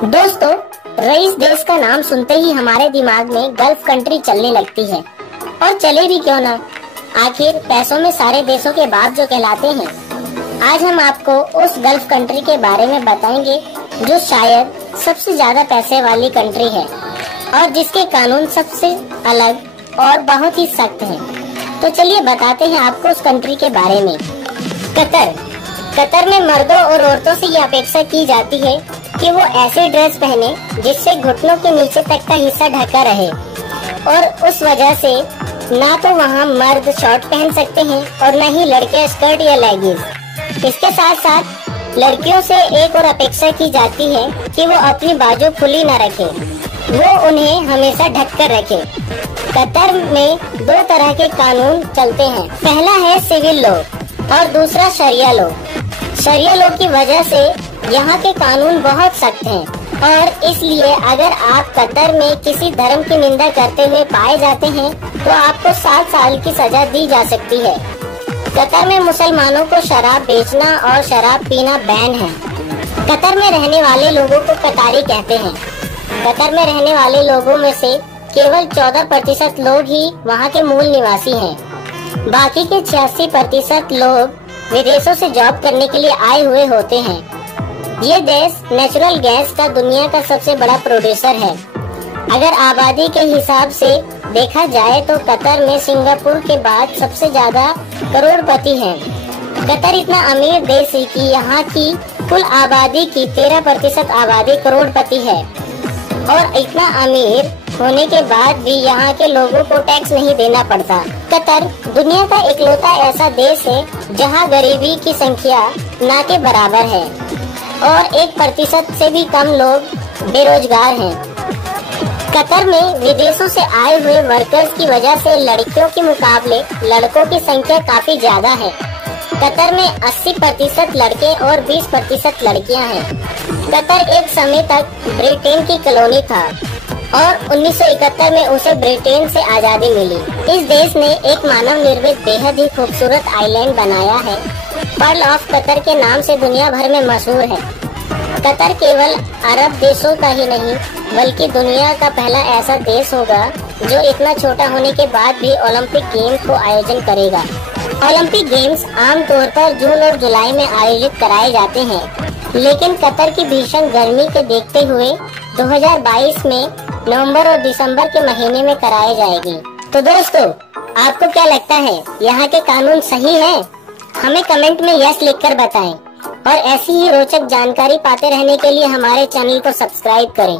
दोस्तों, रईस देश का नाम सुनते ही हमारे दिमाग में गल्फ कंट्री चलने लगती है। और चले भी क्यों ना, आखिर पैसों में सारे देशों के बाप जो कहलाते हैं। आज हम आपको उस गल्फ कंट्री के बारे में बताएंगे जो शायद सबसे ज्यादा पैसे वाली कंट्री है और जिसके कानून सबसे अलग और बहुत ही सख्त हैं। तो चलिए बताते हैं आपको उस कंट्री के बारे में। कतर में मर्दों और औरतों से ये अपेक्षा की जाती है कि वो ऐसी ड्रेस पहने जिससे घुटनों के नीचे तक का हिस्सा ढका रहे, और उस वजह से ना तो वहाँ मर्द शॉर्ट पहन सकते हैं और न ही लड़के स्कर्ट या लेगिंग्स। इसके साथ साथ लड़कियों से एक और अपेक्षा की जाती है कि वो अपनी बाजू खुली न रखे, वो उन्हें हमेशा ढक कर रखे। कतर में दो तरह के कानून चलते हैं, पहला है सिविल लॉ और दूसरा शरिया लॉ। शरिया लॉ की वजह से यहाँ के कानून बहुत सख्त हैं और इसलिए अगर आप कतर में किसी धर्म की निंदा करते हुए पाए जाते हैं तो आपको 7 साल की सजा दी जा सकती है। कतर में मुसलमानों को शराब बेचना और शराब पीना बैन है। कतर में रहने वाले लोगों को कतारी कहते हैं। कतर में रहने वाले लोगों में से केवल 14% लोग ही वहाँ के मूल निवासी हैं। बाकी के 86% लोग विदेशों से जॉब करने के लिए आए हुए होते हैं। ये देश नेचुरल गैस का दुनिया का सबसे बड़ा प्रोड्यूसर है। अगर आबादी के हिसाब से देखा जाए तो कतर में सिंगापुर के बाद सबसे ज्यादा करोड़पति हैं। कतर इतना अमीर देश है कि यहाँ की कुल आबादी की 13% आबादी करोड़पति है, और इतना अमीर होने के बाद भी यहाँ के लोगों को टैक्स नहीं देना पड़ता। कतर दुनिया का इकलौता ऐसा देश है जहाँ गरीबी की संख्या ना के बराबर है और 1% से भी कम लोग बेरोजगार हैं। कतर में विदेशों से आए हुए वर्कर्स की वजह से लड़कियों के मुकाबले लड़कों की संख्या काफी ज्यादा है। कतर में 80% लड़के और 20% लड़कियां हैं। कतर एक समय तक ब्रिटेन की कॉलोनी था और 1971 में उसे ब्रिटेन से आजादी मिली। इस देश ने एक मानव निर्मित बेहद ही खूबसूरत आइलैंड बनाया है। पर्ल ऑफ कतर के नाम से दुनिया भर में मशहूर है। कतर केवल अरब देशों का ही नहीं बल्कि दुनिया का पहला ऐसा देश होगा जो इतना छोटा होने के बाद भी ओलंपिक गेम्स को आयोजन करेगा। ओलंपिक गेम्स आमतौर पर जून और जुलाई में आयोजित कराए जाते हैं, लेकिन कतर की भीषण गर्मी के देखते हुए 2022 में नवंबर और दिसंबर के महीने में कराई जाएगी। तो दोस्तों, आपको क्या लगता है, यहाँ के कानून सही है? हमें कमेंट में यस लिखकर बताएं और ऐसी ही रोचक जानकारी पाते रहने के लिए हमारे चैनल को सब्सक्राइब करें।